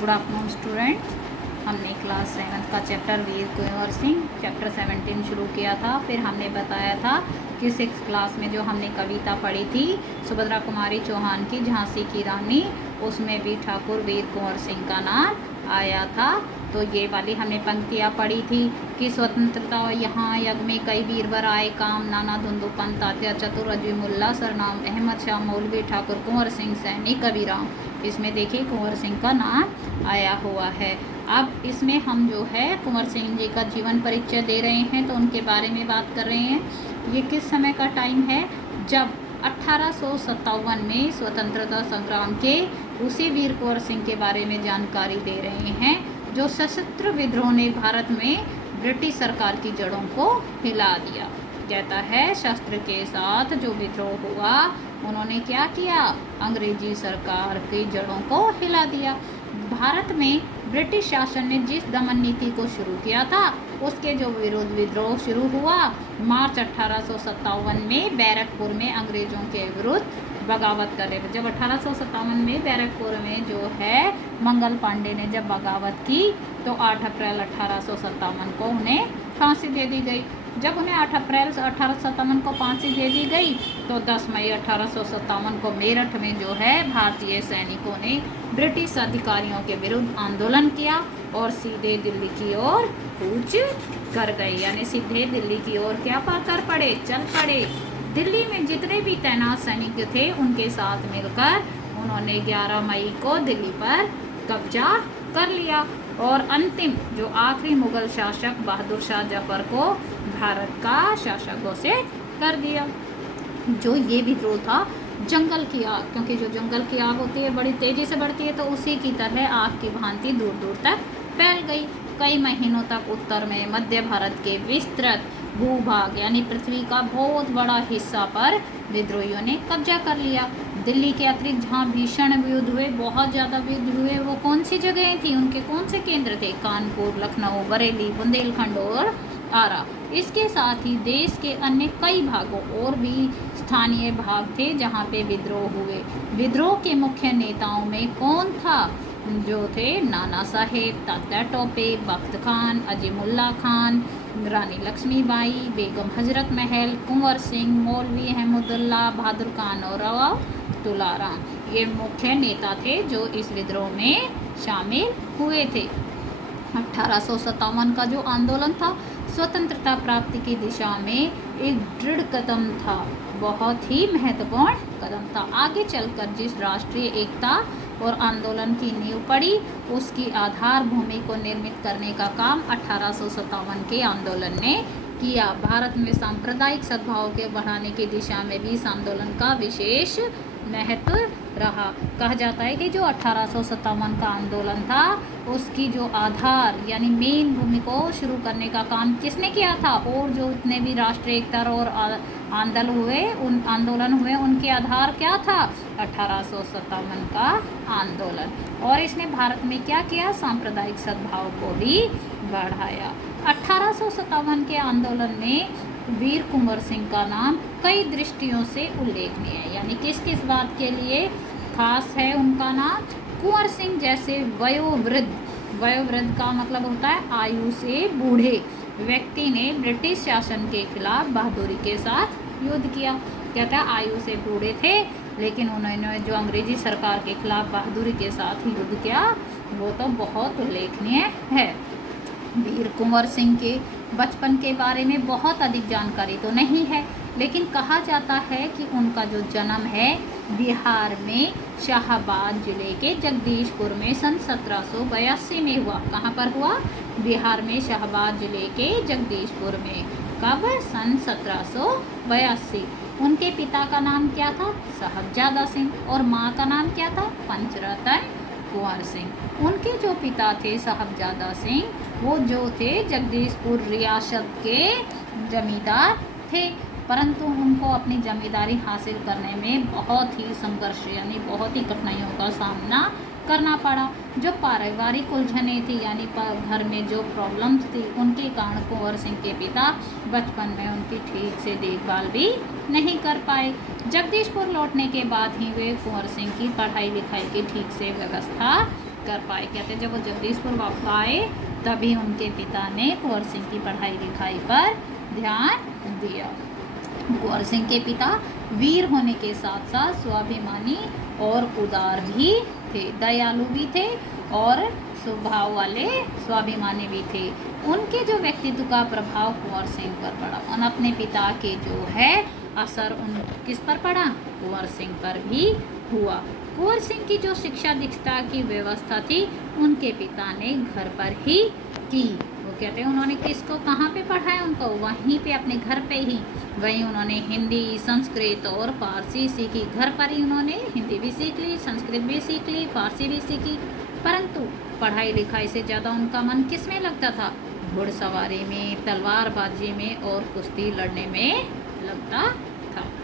Good afternoon student. हमने class 7 का chapter वीर Kunwar Singh chapter 17 शुरू किया था। फिर हमने बताया था कि 6th क्लास में जो हमने कविता पढ़ी थी सुभद्रा कुमारी चौहान की झांसी की रानी, उसमें भी ठाकुर वीर कुंवर सिंह का नाम आया था। तो ये वाली हमने पंक्तियाँ पढ़ी थी कि स्वतंत्रता यहाँ यज्ञ में कई वीरवर आए काम, नाना धुंधु पंत तात्या चतुर अजय मुल्ला सरनाम अहमद शाह मौलवी ठाकुर कुंवर सिंह सैनी कबीराम। इसमें देखिए कुंवर सिंह का नाम आया हुआ है। अब इसमें हम जो है कुंवर सिंह जी का जीवन परिचय दे रहे हैं, तो उनके बारे में बात कर रहे हैं। ये किस समय का टाइम है? जब 1857 में स्वतंत्रता संग्राम के उसी वीर कुंवर सिंह के बारे में जानकारी दे रहे हैं जो सशस्त्र विद्रोह ने भारत में ब्रिटिश सरकार की जड़ों को हिला दिया। कहता है शस्त्र के साथ जो विद्रोह हुआ उन्होंने क्या किया? अंग्रेजी सरकार की जड़ों को हिला दिया। भारत में ब्रिटिश शासन ने जिस दमन नीति को शुरू किया था उसके जो विरोध विद्रोह शुरू हुआ मार्च 1857 में बैरकपुर में अंग्रेजों के विरुद्ध बगावत कर रहे थे। जब 1857 में बैरकपुर में जो है मंगल पांडे ने जब बगावत की तो 8 अप्रैल 1857 को उन्हें फांसी दे दी गई। जब उन्हें 8 अप्रैल 1857 को फांसी दे दी गई तो 10 मई 1857 को मेरठ में जो है भारतीय सैनिकों ने ब्रिटिश अधिकारियों के विरुद्ध आंदोलन किया और सीधे दिल्ली की ओर कूच कर गए। यानी सीधे दिल्ली की ओर क्या कर पड़े? चल पड़े। दिल्ली में जितने भी तैनात सैनिक थे उनके साथ मिलकर उन्होंने 11 मई को दिल्ली पर कब्जा कर लिया और अंतिम जो आखिरी मुगल शासक बहादुर शाह जफर को भारत का शासक घोषित कर दिया। जो ये विद्रोह था जंगल की आग, क्योंकि जो जंगल की आग होती है बड़ी तेज़ी से बढ़ती है, तो उसी की तरह आग की भांति दूर दूर तक फैल गई। कई महीनों तक उत्तर में मध्य भारत के विस्तृत भूभाग यानी पृथ्वी का बहुत बड़ा हिस्सा पर विद्रोहियों ने कब्जा कर लिया। दिल्ली के अतिरिक्त जहाँ भीषण युद्ध हुए, बहुत ज़्यादा युद्ध हुए, वो कौन सी जगहें थी? उनके कौन से केंद्र थे? कानपुर, लखनऊ, बरेली, बुंदेलखंड और आरा। इसके साथ ही देश के अन्य कई भागों और भी स्थानीय भाग थे जहाँ पे विद्रोह हुए। विद्रोह के मुख्य नेताओं में कौन था? जो थे नाना साहेब, तात्या टोपे, बख्त खान, अजीमुल्ला खान, रानी लक्ष्मीबाई, बेगम हजरत महल, कुंवर सिंह, मौलवी अहमदुल्ला, बहादुर खान और तुलाराम। ये मुख्य नेता थे जो इस विद्रोह में शामिल हुए थे। 1857 का जो आंदोलन था स्वतंत्रता प्राप्ति की दिशा में एक दृढ़ कदम था, बहुत ही महत्वपूर्ण कदम था। आगे चलकर जिस राष्ट्रीय एकता और आंदोलन की नींव पड़ी उसकी आधार भूमि को निर्मित करने का काम 1857 के आंदोलन ने किया। भारत में सांप्रदायिक सद्भाव के बढ़ाने की दिशा में भी इस आंदोलन का विशेष महत्व रहा। कहा जाता है कि जो 1857 का आंदोलन था उसकी जो आधार यानी मेन भूमि को शुरू करने का काम किसने किया था? और जो इतने भी राष्ट्रीय एकता और आंदोलन हुए उनके आधार क्या था? 1857 का आंदोलन। और इसने भारत में क्या किया? सांप्रदायिक सद्भाव को भी बढ़ाया। 1857 के आंदोलन में वीर कुंवर सिंह का नाम कई दृष्टियों से उल्लेखनीय है। यानी किस किस बात के लिए खास है उनका नाम? कुंवर सिंह जैसे वयोवृद्ध का मतलब होता है आयु से बूढ़े व्यक्ति ने ब्रिटिश शासन के खिलाफ बहादुरी के साथ युद्ध किया। कहता है आयु से बूढ़े थे लेकिन उन्होंने जो अंग्रेजी सरकार के खिलाफ बहादुरी के साथ युद्ध किया वो तो बहुत उल्लेखनीय है। वीर कुंवर सिंह के बचपन के बारे में बहुत अधिक जानकारी तो नहीं है, लेकिन कहा जाता है कि उनका जो जन्म है बिहार में शाहाबाद जिले के जगदीशपुर में सन 1782 में हुआ। कहाँ पर हुआ? बिहार में शाहाबाद जिले के जगदीशपुर में। कब? सन 1782। उनके पिता का नाम क्या था? साहबजादा सिंह। और माँ का नाम क्या था? पंचरतन कुंवर सिंह। उनके जो पिता थे साहबजादा सिंह, वो जो थे जगदीशपुर रियासत के जमींदार थे, परंतु उनको अपनी जमींदारी हासिल करने में बहुत ही संघर्ष यानी बहुत ही कठिनाइयों का सामना करना पड़ा। जो पारिवारिक उलझने थी यानी घर में जो प्रॉब्लम्स थी उनके कारण कुंवर सिंह के पिता बचपन में उनकी ठीक से देखभाल भी नहीं कर पाए। जगदीशपुर लौटने के बाद ही वे कुंवर सिंह की पढ़ाई लिखाई की ठीक से व्यवस्था कर पाए। कहते हैं जब वो जगदीशपुर वापस आए तभी उनके पिता ने कुंवर सिंह की पढ़ाई लिखाई पर ध्यान दिया। कुंवर सिंह के पिता वीर होने के साथ साथ स्वाभिमानी और उदार भी थे, दयालु भी थे और स्वभाव वाले स्वाभिमानी भी थे। उनके जो व्यक्तित्व का प्रभाव कुंवर सिंह पर पड़ा और अपने पिता के जो है असर उन किस पर पड़ा, कुंवर सिंह पर भी हुआ। कुंवर सिंह की जो शिक्षा दीक्षा की व्यवस्था थी उनके पिता ने घर पर ही की। वो कहते हैं उन्होंने किसको कहाँ पे पढ़ाया, उनको वहीं पे अपने घर पे ही। वहीं उन्होंने हिंदी, संस्कृत और फारसी सीखी। घर पर ही उन्होंने हिंदी भी सीख ली, संस्कृत भी सीख ली, फारसी भी सीखी। परंतु पढ़ाई लिखाई से ज़्यादा उनका मन किस में लगता था, घुड़सवारी में, तलवारबाजी में और कुश्ती लड़ने में लगता था।